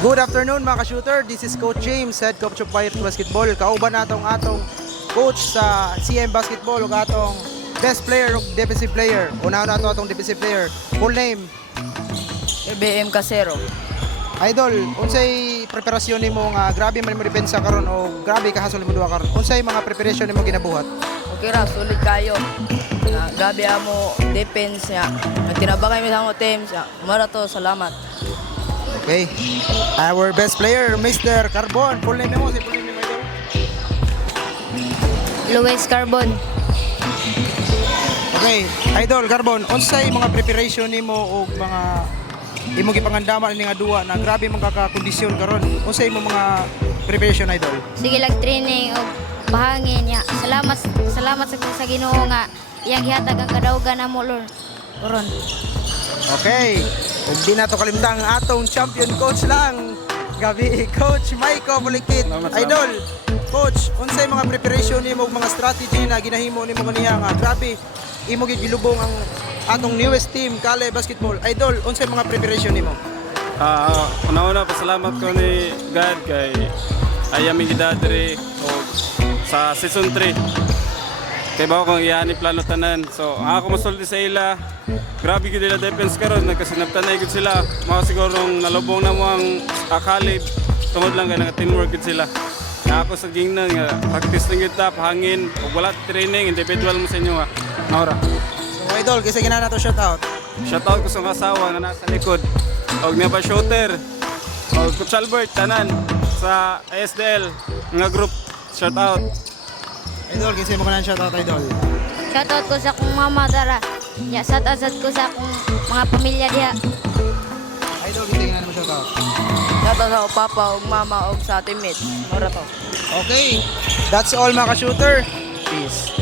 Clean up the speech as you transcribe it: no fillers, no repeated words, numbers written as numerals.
Good afternoon mga ka-shooter. This is Coach James, head coach of Pirate Basketball. Kauban natong atong coach sa CM Basketball ug atong best player ug defensive player. Una na atong defensive player. Full name. BM Casero. Idol, unsay preparasyon nimo nga grabe man mo depensa karon o grabe ka hasol mo duha karon? Unsay mga preparation nimo ginabuhat? Okay ra, sulit kayo. Gabi amo defense niya. Tinabangay mi sa among team siya. Marato, salamat. Okay. Our best player, Mr. Carbon. Full name mo, si full name mo idol. Luis Carbon. Okay, Idol Carbon, unsay mga preparation nimo og mga imo gipangandaman ni nga duwa na grabe man kondisyon karon? Unsay imo mga preparation Idol? Sige lang training o bahangin niya. Salamat sa Ginoo nga iyang gihatag ang kadaugan namo Lord. Karon. Okay. Ug di na to kalimtang ang atong champion coach lang. Gabi Coach Maiko Bulikit. Idol, Coach, unsay mga preparation nimo ug mga strategy na ginahimo nimo kaniya nga grabe imo gid gilubong ang atong newest team Kale Basketball. Idol, unsay mga preparation nimo? Una-una pasalamat ko ni God kay ayami gidadre o sa season 3 kay bawo kong iyani plano tanan. So ako masulti sa ila, grabe gid ila defense karon, nagkasinabtanay gid sila, mao sigurong nalubong na mo ang akalib tungod lang kay naka-teamwork gid sila. Na ako sa gingnan nga practice lang gid ta pahangin ug wala training individual mo sa inyo nga. Maura. So Idol, kisa gina nato shoutout. Shoutout ko sa mga asawa nga nasa likod. Og niya pa shooter. Og Coach Albert tanan sa ASDL nga group. Shoutout. Idol, kisa mo kanan shoutout Idol. Shoutout ko sa akong mama dara. Ya shoutout ko sa akong mga pamilya diha. Idol, kisa gina mo shoutout. Dato sa papa ug mama ug sa teammate. Marato. Okay. That's all mga ka-shooter. Peace.